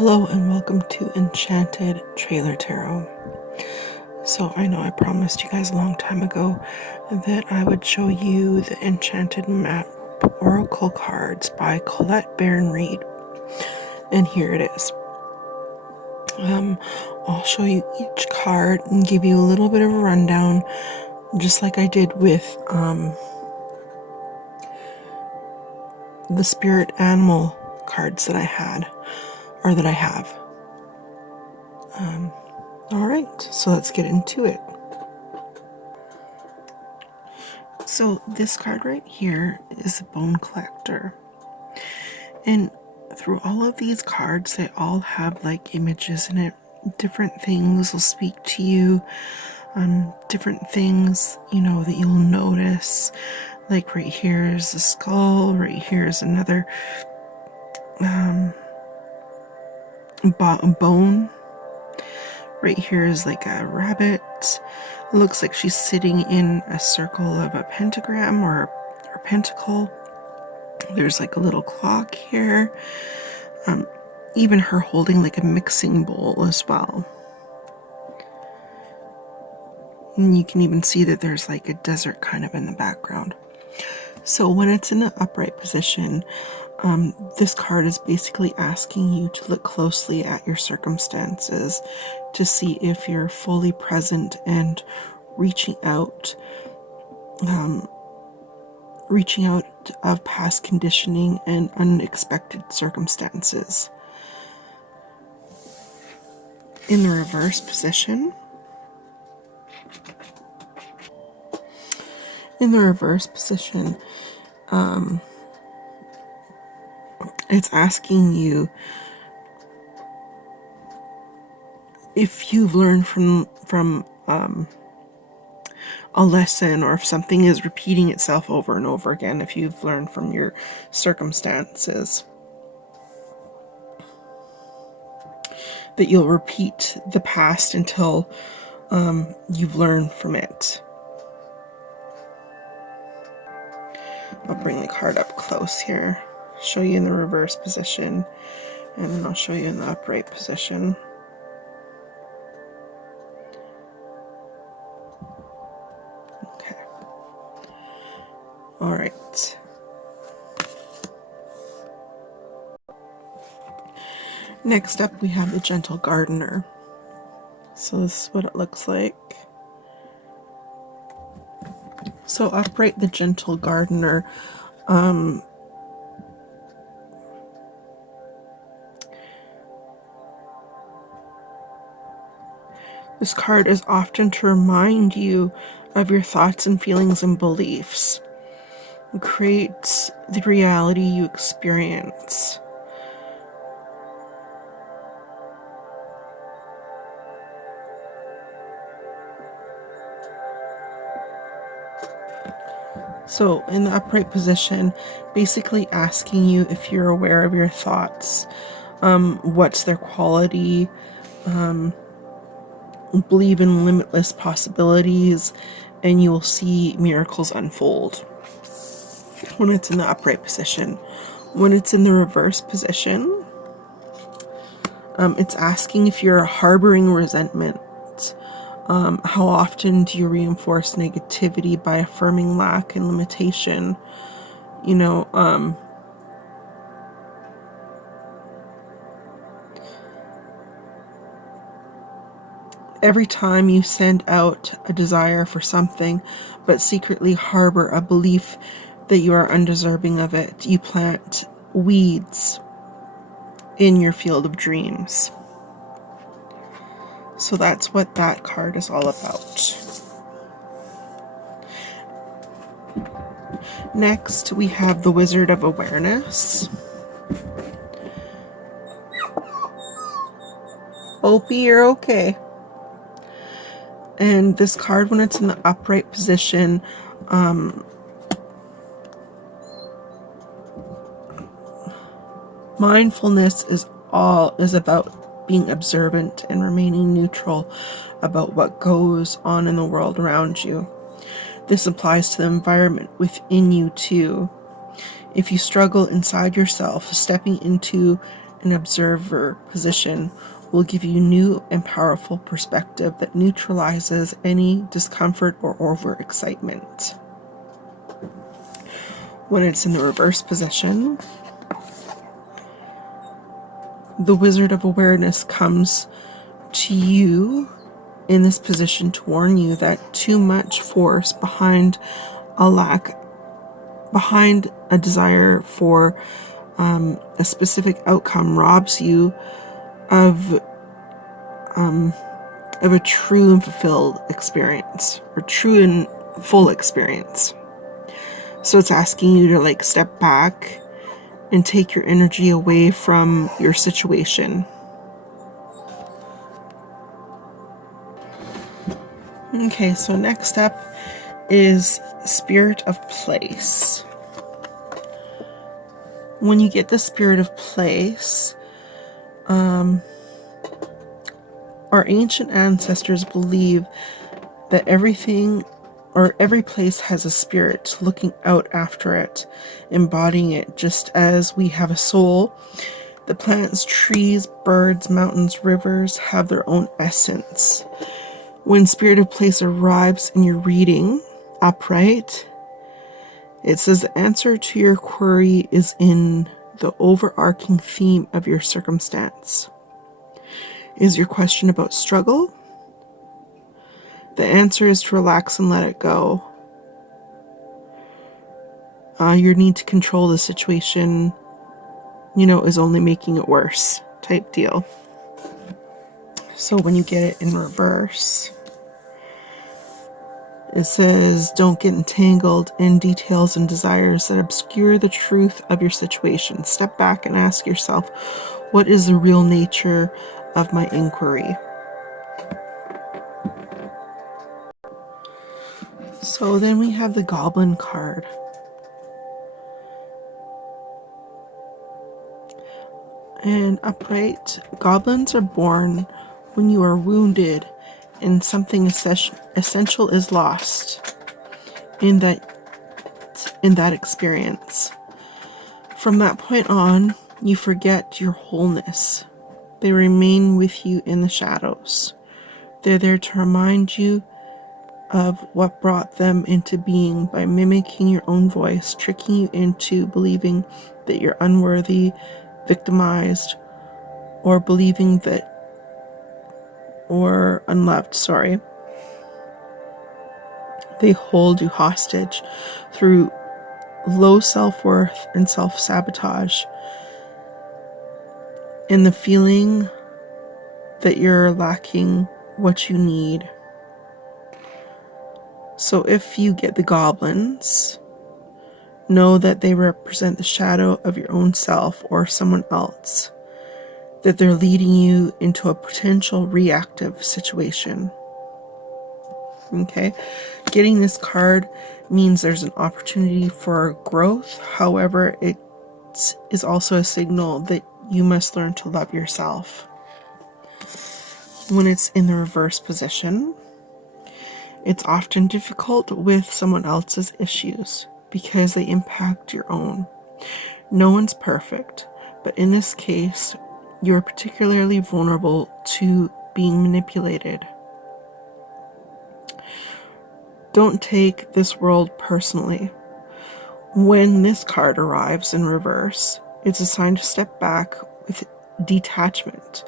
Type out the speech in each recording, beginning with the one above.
Hello and welcome to Enchanted Trailer Tarot. So I know I promised you guys a long time ago that I would show you the Enchanted Map Oracle cards by Colette Baron-Reid. And here it is. I'll show you each card and give you a little bit of a rundown, just like I did with the spirit animal cards that I had, or that I have. Alright, so let's get into it. So this card right here is a bone collector. And through all of these cards, they all have like images in it. Different things will speak to you. Different things, that you'll notice. Like right here is a skull, right here is another bone. Right here is like a rabbit. It looks like she's sitting in a circle of a pentagram or a pentacle. There's like a little clock here. Even her holding like a mixing bowl as well. And you can even see that there's like a desert kind of in the background. So when it's in the upright position, this card is basically asking you to look closely at your circumstances to see if you're fully present and reaching out of past conditioning and unexpected circumstances. In the reverse position, it's asking you if you've learned from a lesson, or if something is repeating itself over and over again, if you've learned from your circumstances, that you'll repeat the past until you've learned from it. I'll bring the card up close here, show you in the reverse position, and then I'll show you in the upright position. Okay. All right. Next up, we have the Gentle Gardener. So this is what it looks like. So upright, the Gentle Gardener, this card is often to remind you of your thoughts and feelings and beliefs. It creates the reality you experience. So in the upright position, basically asking you if you're aware of your thoughts, what's their quality, believe in limitless possibilities, and you will see miracles unfold when it's in the upright position. When it's in the reverse position, it's asking if you're harboring resentment. How often do you reinforce negativity by affirming lack and limitation? Every time you send out a desire for something, but secretly harbor a belief that you are undeserving of it, you plant weeds in your field of dreams. So that's what that card is all about. Next, we have the Wizard of Awareness. Opie, you're okay. And this card, when it's in the upright position, mindfulness is about being observant and remaining neutral about what goes on in the world around you. This applies to the environment within you too. If you struggle inside yourself, stepping into an observer position will give you new and powerful perspective that neutralizes any discomfort or overexcitement. When it's in the reverse position, the Wizard of Awareness comes to you in this position to warn you that too much force behind a desire for a specific outcome robs you of a true and fulfilled experience, or true and full experience. So it's asking you to step back and take your energy away from your situation. Okay, so next up is Spirit of Place. When you get the Spirit of Place, our ancient ancestors believe that every place has a spirit looking out after it, embodying it, just as we have a soul. The plants, trees, birds, mountains, rivers have their own essence. When Spirit of Place arrives in your reading upright, it says the answer to your query is in the overarching theme of your circumstance. Is your question about struggle? The answer is to relax and let it go. Your need to control the situation, is only making it worse, type deal. So when you get it in reverse, it says, don't get entangled in details and desires that obscure the truth of your situation. Step back and ask yourself, what is the real nature of my inquiry? So then we have the Goblin card. And upright, goblins are born when you are wounded and something essential is lost in that experience. From that point on, you forget your wholeness. They remain with you in the shadows. They're there to remind you of what brought them into being by mimicking your own voice, tricking you into believing that you're unworthy, victimized, or unloved, They hold you hostage through low self-worth and self-sabotage, and the feeling that you're lacking what you need. So if you get the goblins, know that they represent the shadow of your own self or someone else, that they're leading you into a potential reactive situation. Okay, getting this card means there's an opportunity for growth. However, it is also a signal that you must learn to love yourself. When it's in the reverse position, it's often difficult with someone else's issues because they impact your own. No one's perfect, but in this case, you're particularly vulnerable to being manipulated. Don't take this world personally. When this card arrives in reverse, it's a sign to step back with detachment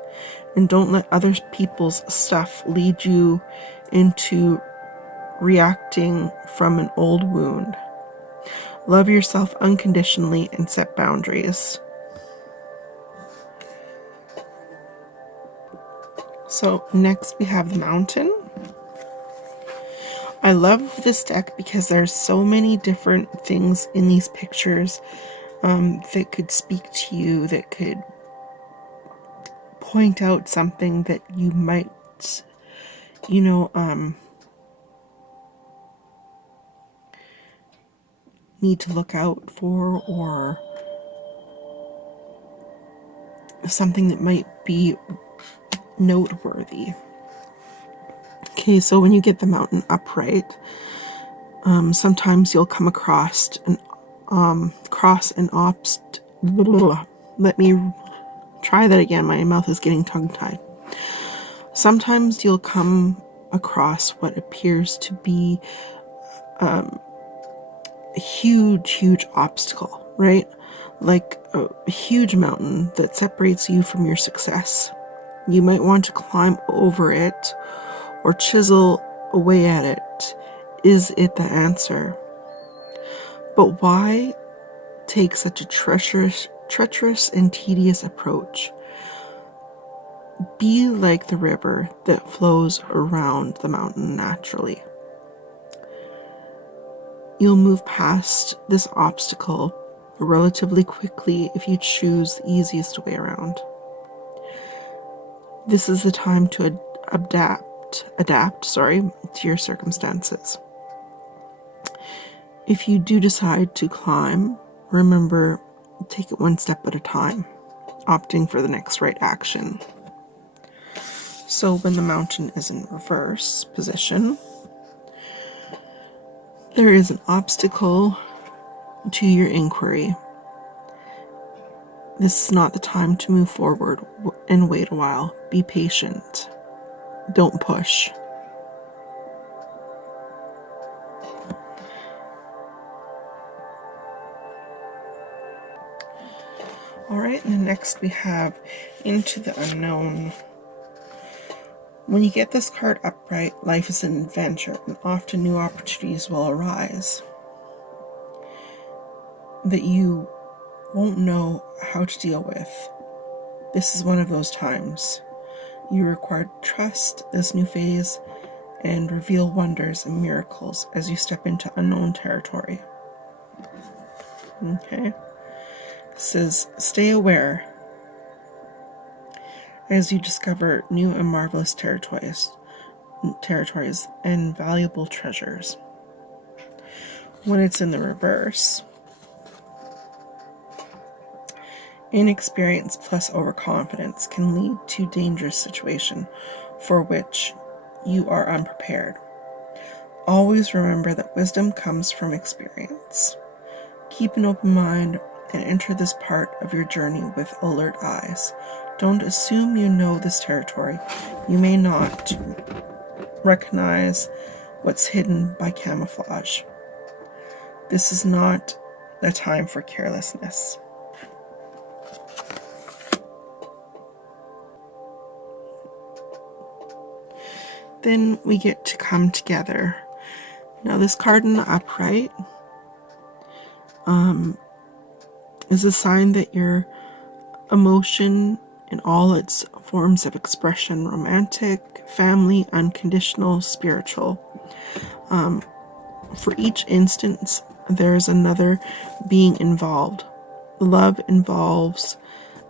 and don't let other people's stuff lead you into reacting from an old wound. Love yourself unconditionally and set boundaries. So next we have the Mountain. I love this deck because there's so many different things in these pictures that could speak to you, that could point out something that you might, need to look out for, or something that might be noteworthy. Okay, so when you get the Mountain upright, sometimes you'll come across an obstacle. Let me Try that again. My mouth is getting tongue-tied. Sometimes you'll come across what appears to be a huge obstacle, right? Like a huge mountain that separates you from your success. You might want to climb over it or chisel away at it. Is it the answer? But why take such a treacherous and tedious approach? Be like the river that flows around the mountain naturally. You'll move past this obstacle relatively quickly if you choose the easiest way around. This is the time to adapt to your circumstances. If you do decide to climb, remember, take it one step at a time, opting for the next right action. So when the mountain is in reverse position, there is an obstacle to your inquiry. This is not the time to move forward and wait a while. Be patient. Don't push. Alright, and then next we have Into the Unknown. When you get this card upright, life is an adventure, and often new opportunities will arise that you won't know how to deal with. This is one of those times. You require trust this new phase and reveal wonders and miracles as you step into unknown territory. Okay. It says, stay aware as you discover new and marvelous territories and valuable treasures. When it's in the reverse, inexperience plus overconfidence can lead to dangerous situation for which you are unprepared. Always remember that wisdom comes from experience. Keep an open mind and enter this part of your journey with alert eyes. Don't assume you know this territory. You may not recognize what's hidden by camouflage. This is not a time for carelessness. Then we get to come together. Now this card in the upright is a sign that your emotion in all its forms of expression, romantic, family, unconditional, spiritual. For each instance, there's another being involved. Love involves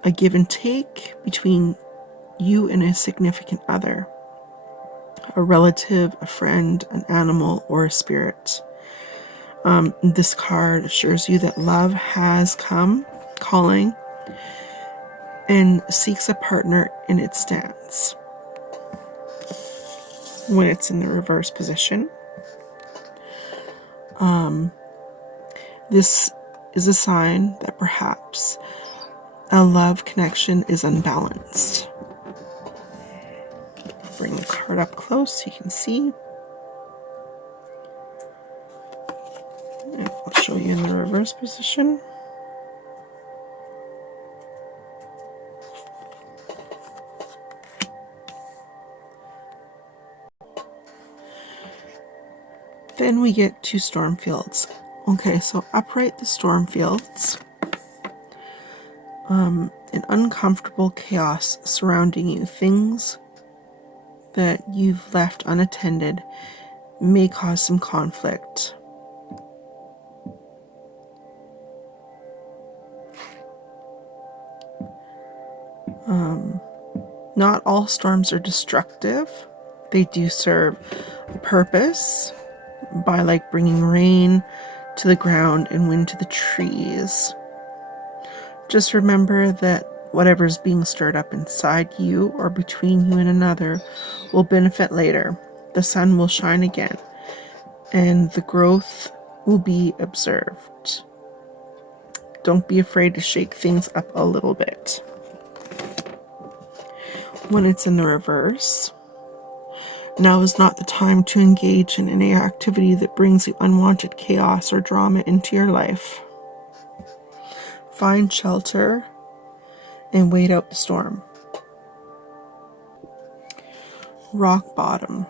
a give and take between you and a significant other, a relative, a friend, an animal, or a spirit. This card assures you that love has come, calling, and seeks a partner in its stance. When it's in the reverse position, this is a sign that perhaps a love connection is unbalanced. Bring the card up close so you can see. And I'll show you in the reverse position. Then we get to storm fields. Okay, so upright the storm fields. An uncomfortable chaos surrounding you. Things that you've left unattended may cause some conflict. Not all storms are destructive. They do serve a purpose by bringing rain to the ground and wind to the trees. Just remember that whatever's being stirred up inside you or between you and another will benefit later. The sun will shine again, and the growth will be observed. Don't be afraid to shake things up a little bit. When it's in the reverse, now is not the time to engage in any activity that brings you unwanted chaos or drama into your life. Find shelter and wait out the storm. Rock bottom.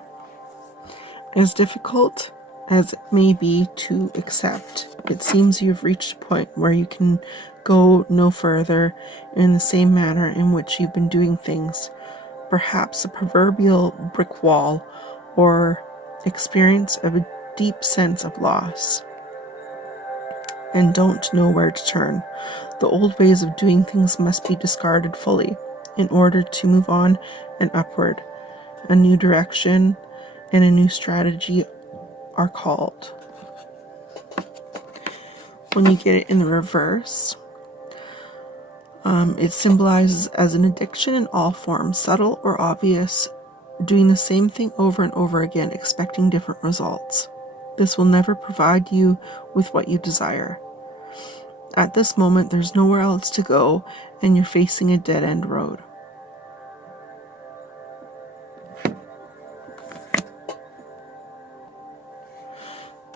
As difficult as it may be to accept, it seems you've reached a point where you can go no further in the same manner in which you've been doing things. Perhaps a proverbial brick wall, or experience of a deep sense of loss, and don't know where to turn. The old ways of doing things must be discarded fully in order to move on and upward. A new direction and a new strategy are called. When you get it in the reverse, it symbolizes as an addiction in all forms, subtle or obvious, doing the same thing over and over again, expecting different results. This will never provide you with what you desire. At this moment, there's nowhere else to go, and you're facing a dead-end road.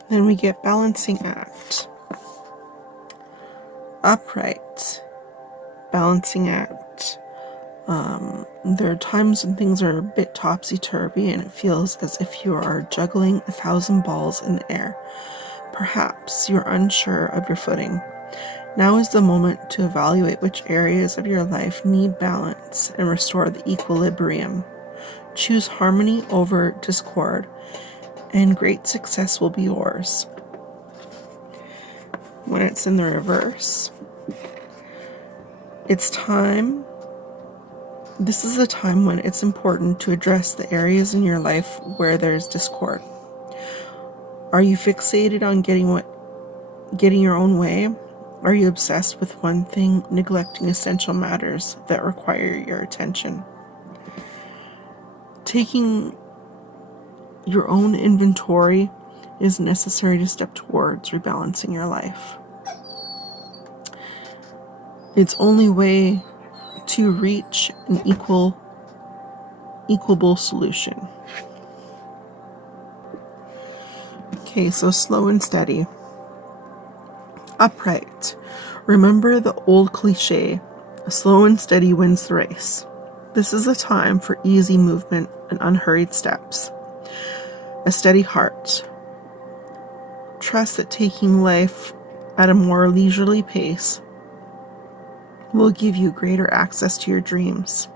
Then we get balancing act. Upright. Balancing act. There are times when things are a bit topsy-turvy and it feels as if you are juggling 1,000 balls in the air. Perhaps you're unsure of your footing. Now is the moment to evaluate which areas of your life need balance and restore the equilibrium. Choose harmony over discord, and great success will be yours. When it's in the reverse, this is a time when it's important to address the areas in your life where there's discord. Are you fixated on getting your own way? Are you obsessed with one thing, neglecting essential matters that require your attention? Taking your own inventory is necessary to step towards rebalancing your life. It's only way to reach an equable solution. Okay, so slow and steady. Upright. Remember the old cliche, slow and steady wins the race. This is a time for easy movement and unhurried steps. A steady heart. Trust that taking life at a more leisurely pace will give you greater access to your dreams.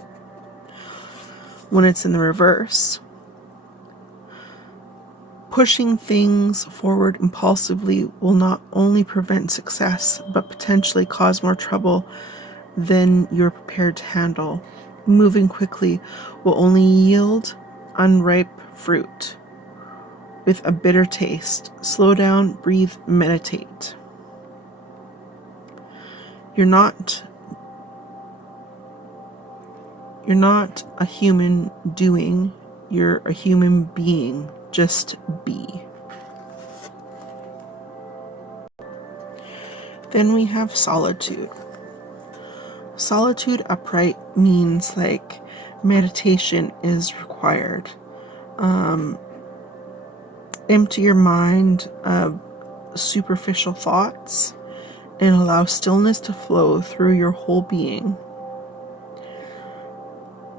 When it's in the reverse, pushing things forward impulsively will not only prevent success, but potentially cause more trouble than you're prepared to handle. Moving quickly will only yield unripe fruit with a bitter taste. Slow down, breathe, meditate. You're not a human doing, you're a human being. Just be. Then we have solitude. Solitude upright means like meditation is required. Empty your mind of superficial thoughts and allow stillness to flow through your whole being.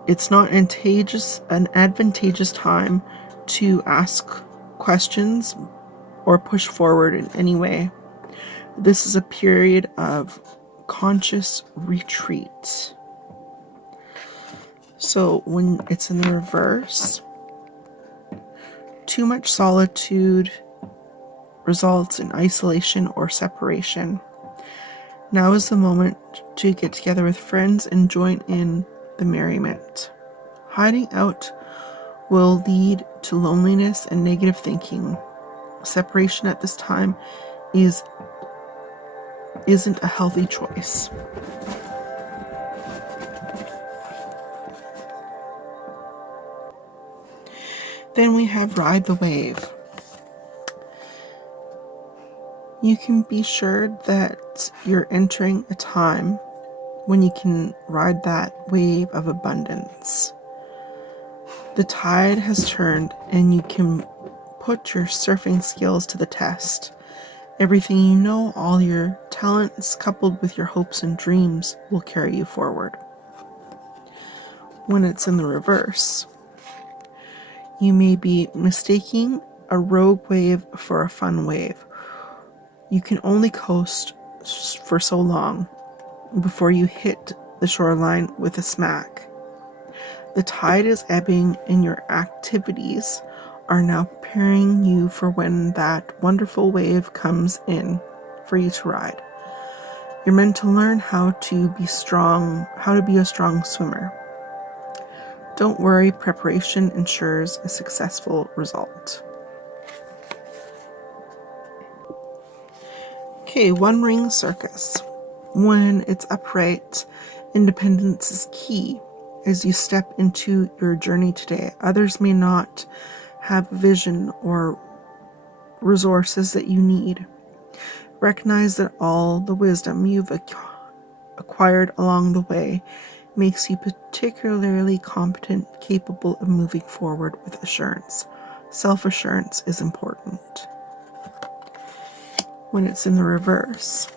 It's not an advantageous time to ask questions or push forward in any way. This is a period of conscious retreat. So when it's in the reverse, too much solitude results in isolation or separation. Now is the moment to get together with friends and join in the merriment. Hiding out will lead to loneliness and negative thinking. Separation at this time isn't a healthy choice. Then we have ride the wave. You can be sure that you're entering a time when you can ride that wave of abundance. The tide has turned and you can put your surfing skills to the test. Everything you know, all your talents coupled with your hopes and dreams will carry you forward. When it's in the reverse, you may be mistaking a rogue wave for a fun wave. You can only coast for so long before you hit the shoreline with a smack. The tide is ebbing and your activities are now preparing you for when that wonderful wave comes in for you to ride. You're meant to learn how to be a strong swimmer. Don't worry, preparation ensures a successful result. Okay, One Ring Circus. When it's upright, independence is key as you step into your journey today. Others may not have vision or resources that you need. Recognize that all the wisdom you've acquired along the way makes you particularly competent, capable of moving forward with assurance. Self-assurance is important. When it's in the reverse,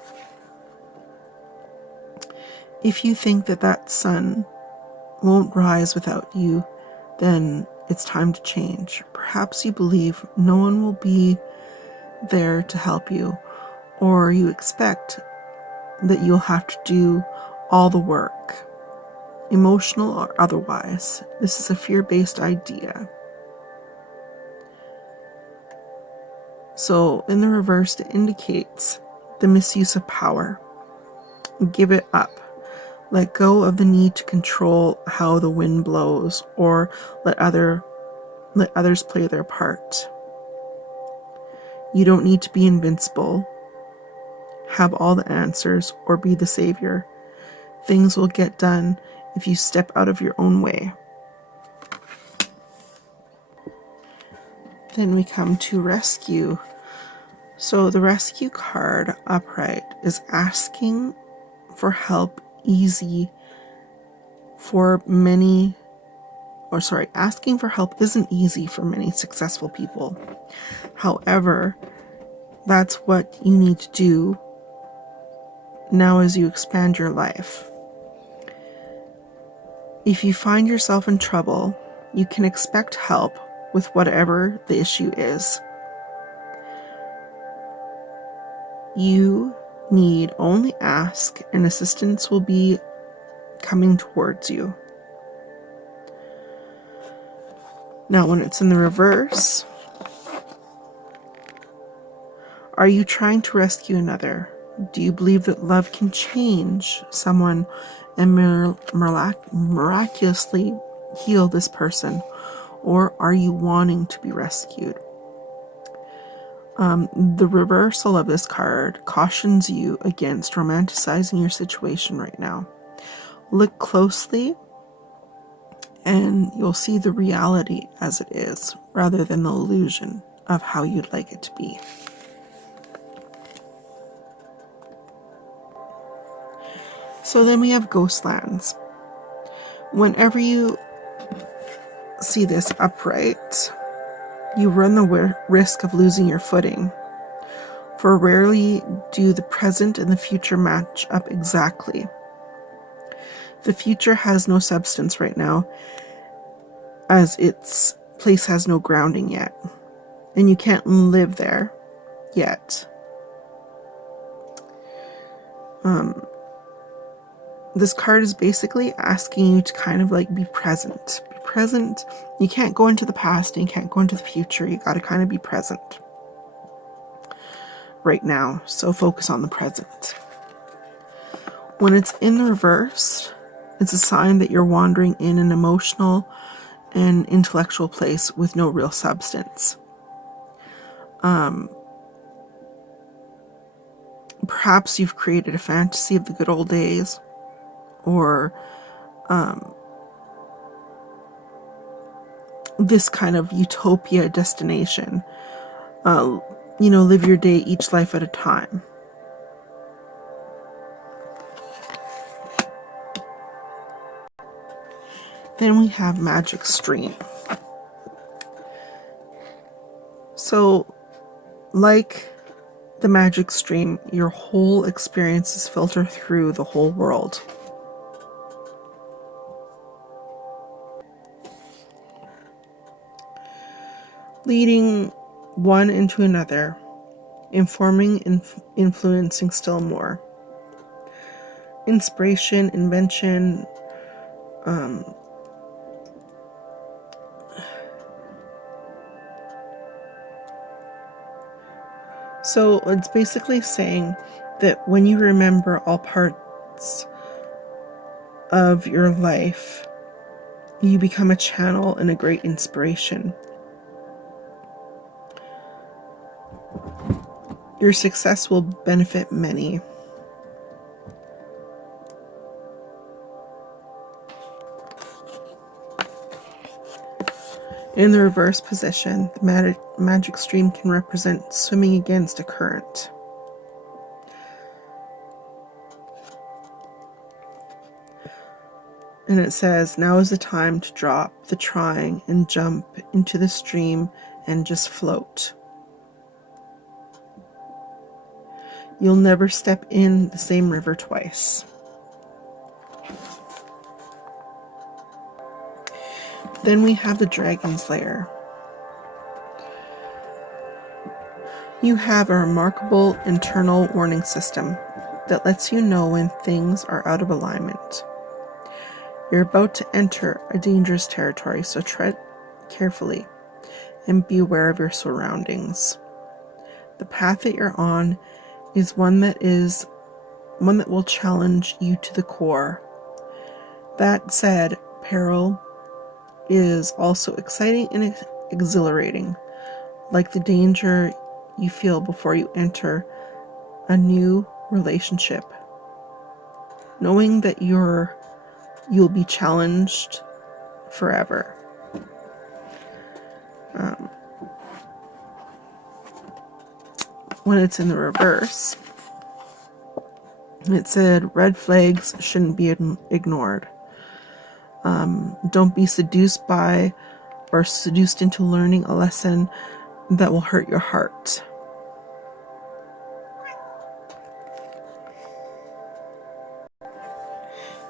if you think that sun won't rise without you, then it's time to change. Perhaps you believe no one will be there to help you, or you expect that you'll have to do all the work, emotional or otherwise. This is a fear-based idea. So in the reverse, it indicates the misuse of power. Give it up. Let go of the need to control how the wind blows, or let others play their part. You don't need to be invincible, have all the answers, or be the savior. Things will get done if you step out of your own way. Then we come to rescue. So the rescue card upright is asking for help asking for help isn't easy for many successful people. However, that's what you need to do now as you expand your life. If you find yourself in trouble, you can expect help with whatever the issue is. You need only ask and assistance will be coming towards you. Now, when it's in the reverse, are you trying to rescue another? Do you believe that love can change someone and miraculously heal this person? Or are you wanting to be rescued? The reversal of this card cautions you against romanticizing your situation right now. Look closely and you'll see the reality as it is, rather than the illusion of how you'd like it to be. So then we have Ghostlands. Whenever you see this upright, you run the risk of losing your footing. For rarely do the present and the future match up exactly. The future has no substance right now, as its place has no grounding yet, and you can't live there yet. This card is basically asking you to kind of like be present. Be present. You can't go into the past and you can't go into the future. You got to kind of be present right now. So focus on the present. When it's in the reverse, it's a sign that you're wandering in an emotional and intellectual place with no real substance. Perhaps you've created a fantasy of the good old days, or this kind of utopia destination. Live your day, each life at a time. Then we have Magic Stream. So, like the magic stream, your whole experience is filtered through the whole world. Leading one into another, informing and influencing still more. Inspiration, invention, so it's basically saying that when you remember all parts of your life, you become a channel and a great inspiration. Your success will benefit many. In the reverse position, the magic stream can represent swimming against a current. And it says, now is the time to drop the trying and jump into the stream and just float. You'll never step in the same river twice. Then we have the Dragon's Lair. You have a remarkable internal warning system that lets you know when things are out of alignment. You're about to enter a dangerous territory, so tread carefully and be aware of your surroundings. The path that you're on is one that will challenge you to the core. That said, peril is also exciting and exhilarating, like the danger you feel before you enter a new relationship, knowing that you'll be challenged forever. When it's in the reverse, it said red flags shouldn't be ignored. Don't be seduced by or seduced into learning a lesson that will hurt your heart.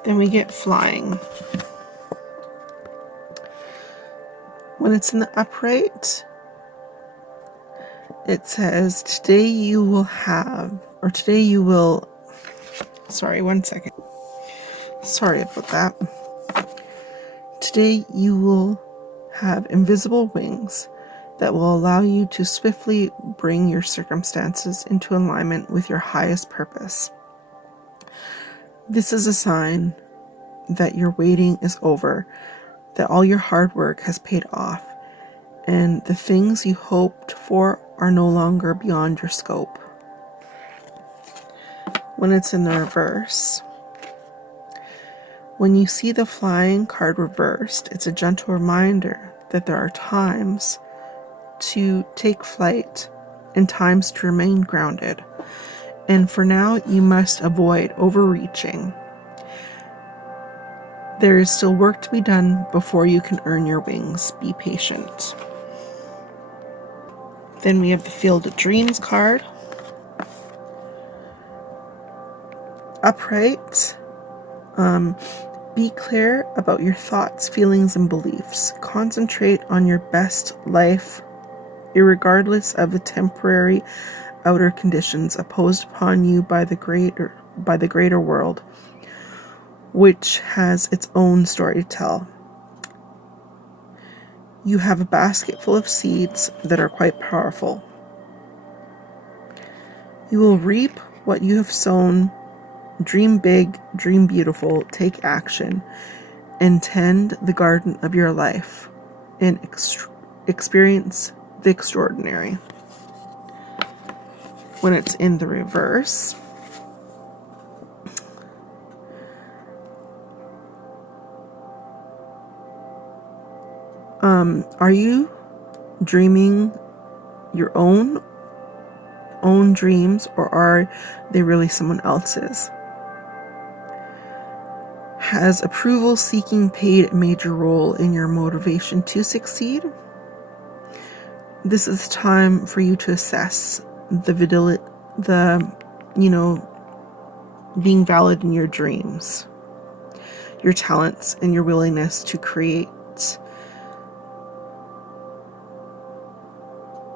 Then we get flying. When it's in the upright, it says, sorry, one second. Sorry about that. Today you will have invisible wings that will allow you to swiftly bring your circumstances into alignment with your highest purpose. This is a sign that your waiting is over, that all your hard work has paid off, and the things you hoped for are no longer beyond your scope. When it's in the reverse, when you see the flying card reversed, it's a gentle reminder that there are times to take flight and times to remain grounded. And for now, you must avoid overreaching. There is still work to be done before you can earn your wings. Be patient. Then we have the Field of Dreams card. Upright. Be clear about your thoughts, feelings, and beliefs. Concentrate on your best life, irregardless of the temporary outer conditions imposed upon you by the greater world, which has its own story to tell. You have a basket full of seeds that are quite powerful. You will reap what you have sown. Dream big, dream beautiful, take action, and tend the garden of your life, and experience the extraordinary. When it's in the reverse, are you dreaming your own dreams, or are they really someone else's? Has approval seeking played a major role in your motivation to succeed? this is time for you to assess being valid in your dreams, your talents, and your willingness to create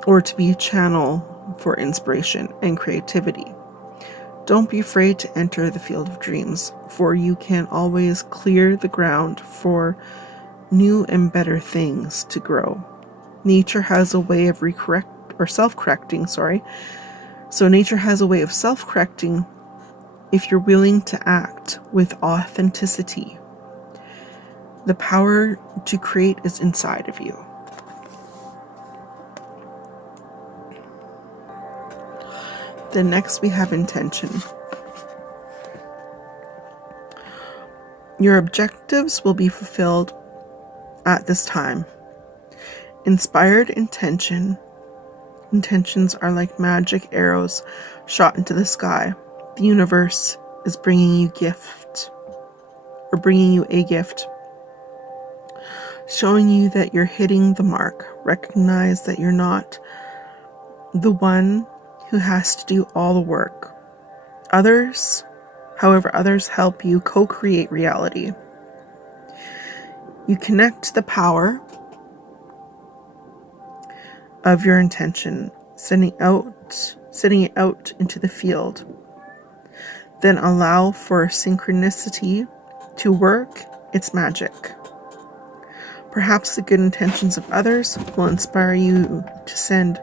or to be a channel for inspiration and creativity. Don't be afraid to enter the field of dreams, for you can always clear the ground for new and better things to grow. Nature has a way of self-correcting, So nature has a way of self-correcting if you're willing to act with authenticity. The power to create is inside of you. Then next we have intention. Your objectives will be fulfilled at this time. Inspired intentions are like magic arrows shot into the sky. The universe is bringing you a gift, showing you that you're hitting the mark. Recognize that you're not the one who has to do all the work. Others help you co-create reality. You connect the power of your intention, sending it out into the field. Then allow for synchronicity to work its magic. Perhaps the good intentions of others will inspire you to send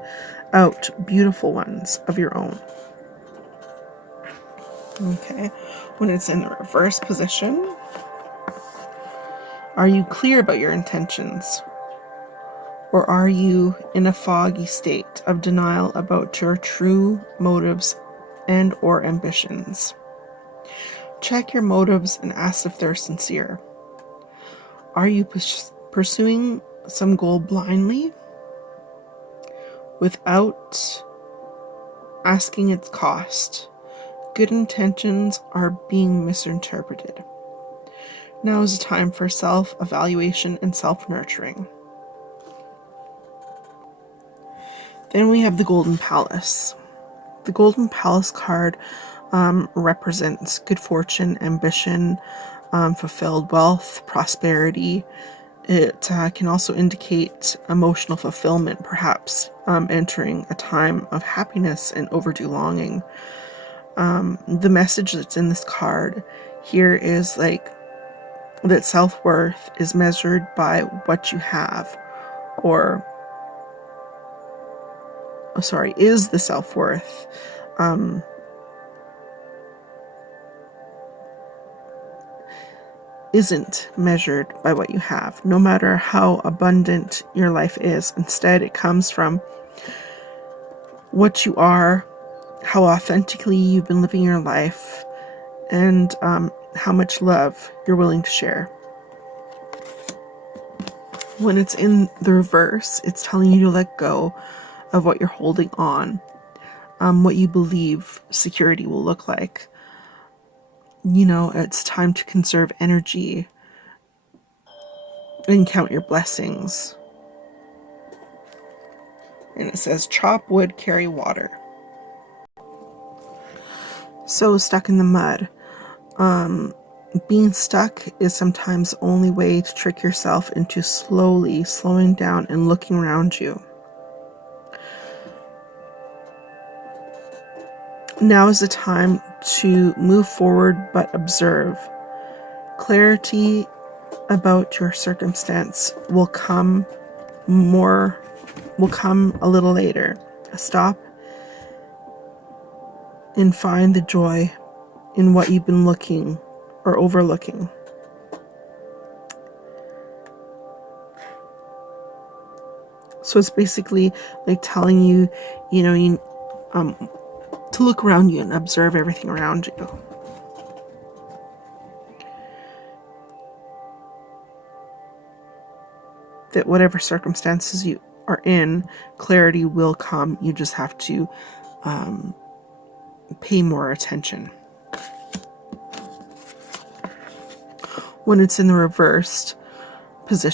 out beautiful ones of your own. Okay, when it's in the reverse position, are you clear about your intentions? Or are you in a foggy state of denial about your true motives and or ambitions? Check your motives and ask if they're sincere. Are you pursuing some goal blindly without asking its cost? Good intentions are being misinterpreted. Now is the time for self-evaluation and self-nurturing. Then we have the Golden Palace. The Golden Palace card represents good fortune, ambition, fulfilled wealth, prosperity. It can also indicate emotional fulfillment, perhaps entering a time of happiness and overdue longing. The message that's in this card here is like that self-worth is measured by what you have, is the self-worth isn't measured by what you have, no matter how abundant your life is. Instead, it comes from what you are, how authentically you've been living your life, and how much love you're willing to share. When it's in the reverse, it's telling you to let go of what you're holding on, what you believe security will look like. It's time to conserve energy and count your blessings. And it says, chop wood, carry water. So stuck in the mud. Being stuck is sometimes the only way to trick yourself into slowly slowing down and looking around you. Now is the time to move forward but observe. Clarity about your circumstance will come a little later. Stop and find the joy in what you've been looking or overlooking. So it's basically like telling you, to look around you and observe everything around you. That whatever circumstances you are in, clarity will come. You just have to pay more attention. When it's in the reversed,